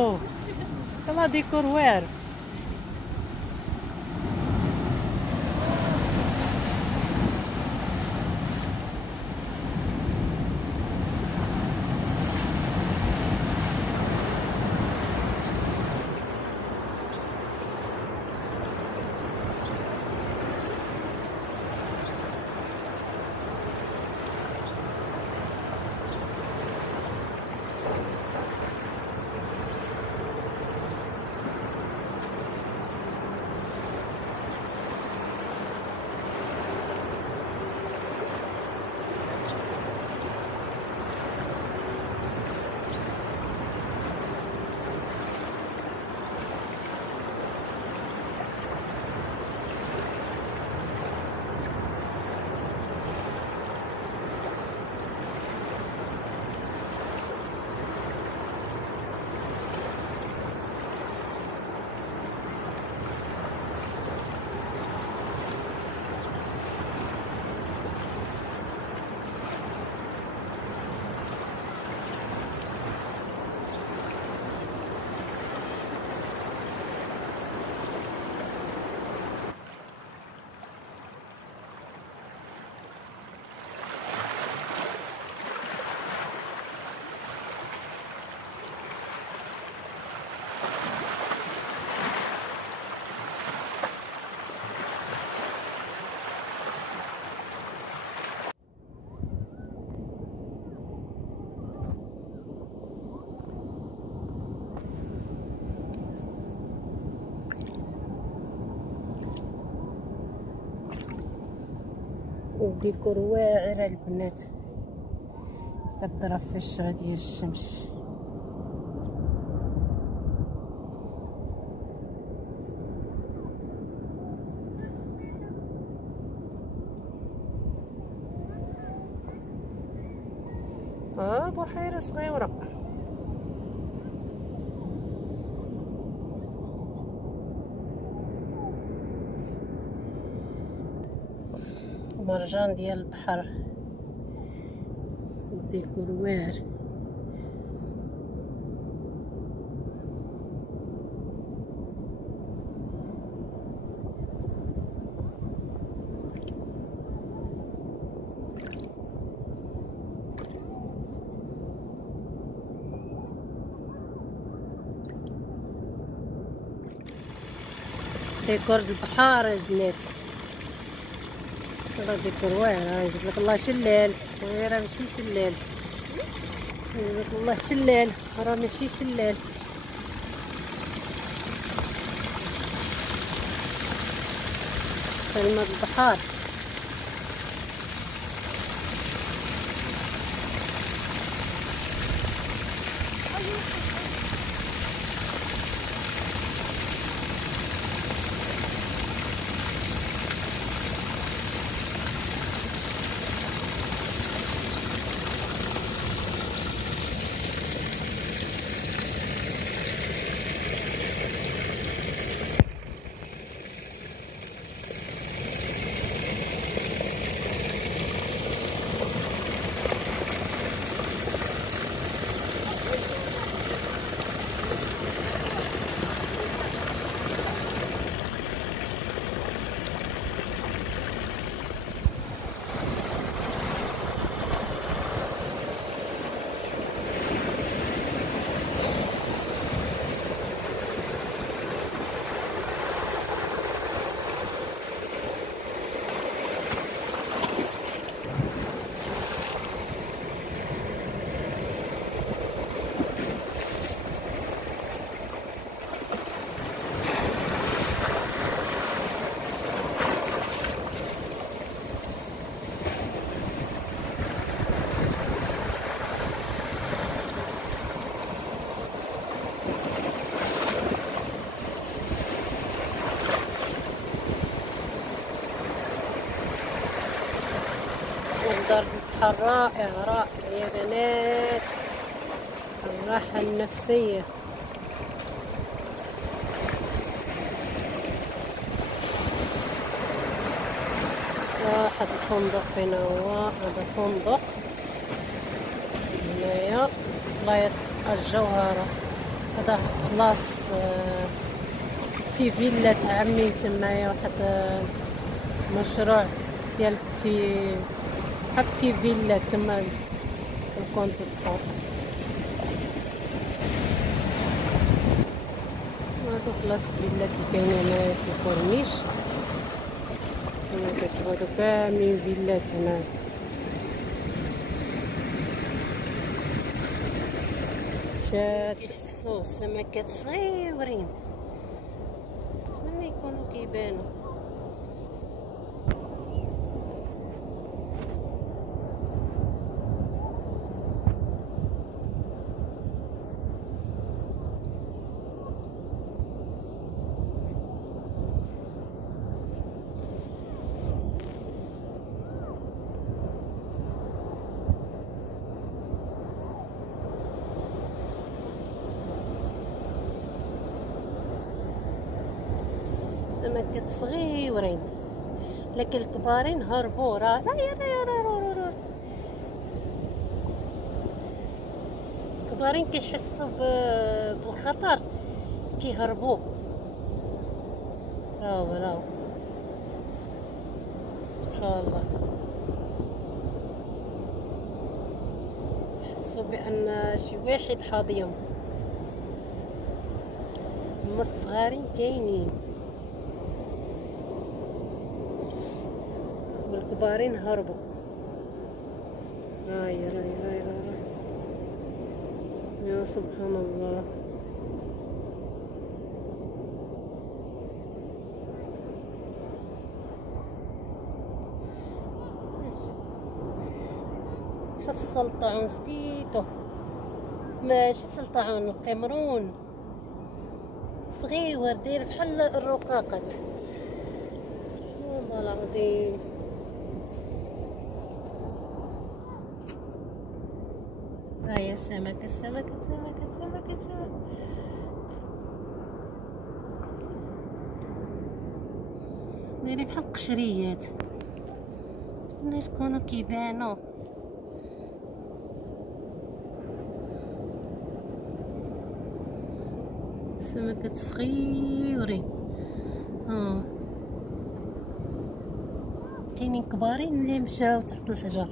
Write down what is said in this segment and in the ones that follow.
اوه سما ديكور واعر. وديكور واعر البنات، كضرب في الشغل ديال الشمس. بحيرة صغيرة. مرجان ديال البحر، ديكور واعر. ديكور البحر البنات، والله ديكور واعر. يجيب لك الله شلال، راه ماشي شلال، يجيب لك الله شلال راه ماشي شلال. الماء البحر منظر البحر رائع رائع يا بنات، الراحة النفسية. واحد الفندق هنا، هو هذا فندق هنايا ولاية الجوهرة. هذا بلاص تي فيلا تاع عمي تمايا، واحد مشروع ديال تي فيلا تما الكونت بطاط. هادو بلاص فيلا اللي كاينين هنايا في الكورنيش، كما كتشوفو هادو كاملين فيلات هنا. كيحسوا السمكات صغيورين، نتمنى يكونوا كيبانوا. سمكات صغيورين، لكن الكبارين هربوا. راه لا يا الكبارين كيحسوا بالخطر كيهربوا. راهو سبحان الله، يحسوا بان شي واحد حاضيهم. هما الصغارين كاينين والكبارين هربوا. راي يا سبحان الله. هاد السلطعون ستيتو، ماشي سلطعون، القمرون صغيور داير بحال الرقاقات. سبحان الله العظيم. هاهي السمكة دايرين بحال القشريات، نتمنى تكونوا كيبانوا. سمكات صغيورين، كاينين كبارين اللي مشاو تحت الحجر.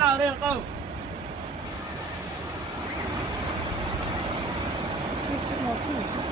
طريقه. شوف